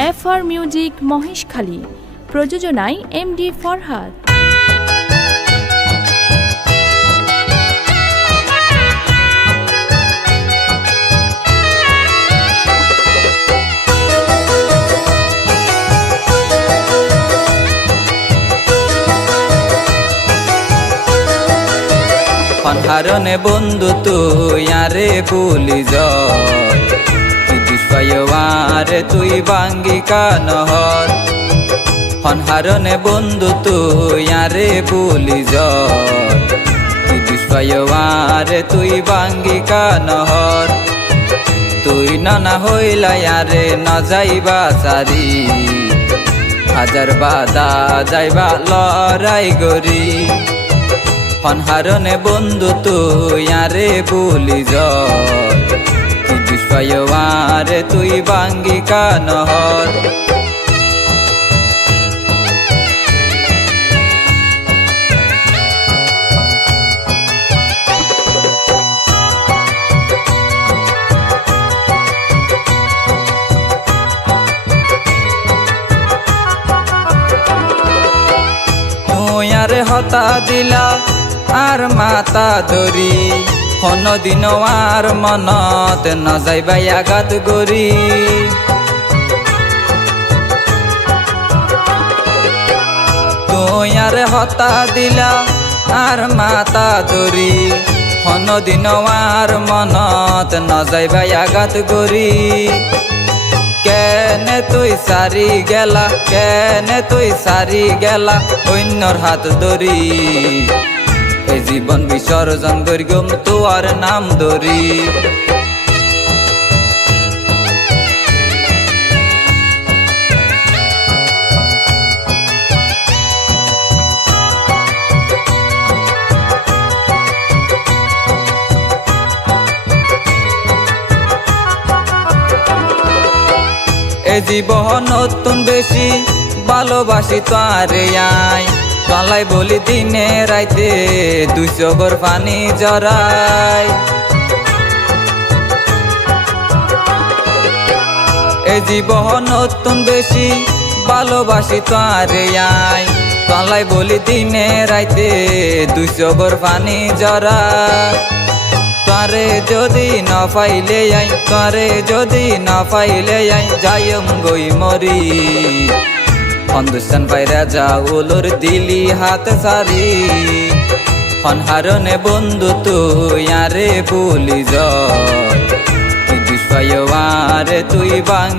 FR music Maheshkhali, প্রযোজনায় MD Farhad. হারনে বন্ধু তুই আরে ভুলি যারে তুই বাঙ্গি কানহর হারনে বন্ধু তুই আরে ভুলি যারে তুই বাঙ্গি কানহর তুই নানা হইলা আরে না যাইবা সারি হাজার বাদা যাইবা লড়াই গরি হারনে বন্ধু তুই আরে ভুলি যারে তুই বাঙ্গি কানহর তুই আরে হতা দিলা আর মাতা ধরি হন দিন আর মনত না যাইবাই আঘাত গরি তুই আর হতা দিলা আর মাতা ধরি হন দিন আর মনত না যাইবাই আঘাত গরি কেনে তুই সারি গেলা কেনে তুই সারি গেলা অন্যর হাত ধরি জীবন বিসর্জন করি গম তোর নাম ধরি এ জীবন নতুন বেশি ভালোবাসি তোরে আয় পালাই বলি দিনে রাইতে 200 গর পানি জড়াই এ জীবন নতুন বেশি ভালোবাসি তোরে আয় পালাই বলি দিনে রাইতে 200 গর পানি জড়াই তোরে যদি না পাইলে আই তোরে যদি না পাইলে আই যাইম গই মরি হিন্দুস্তান পাইরা যাওলোর দিলি হাত সারি হারনে বন্ধু তুই আরে ভুলি যারে তুই বাং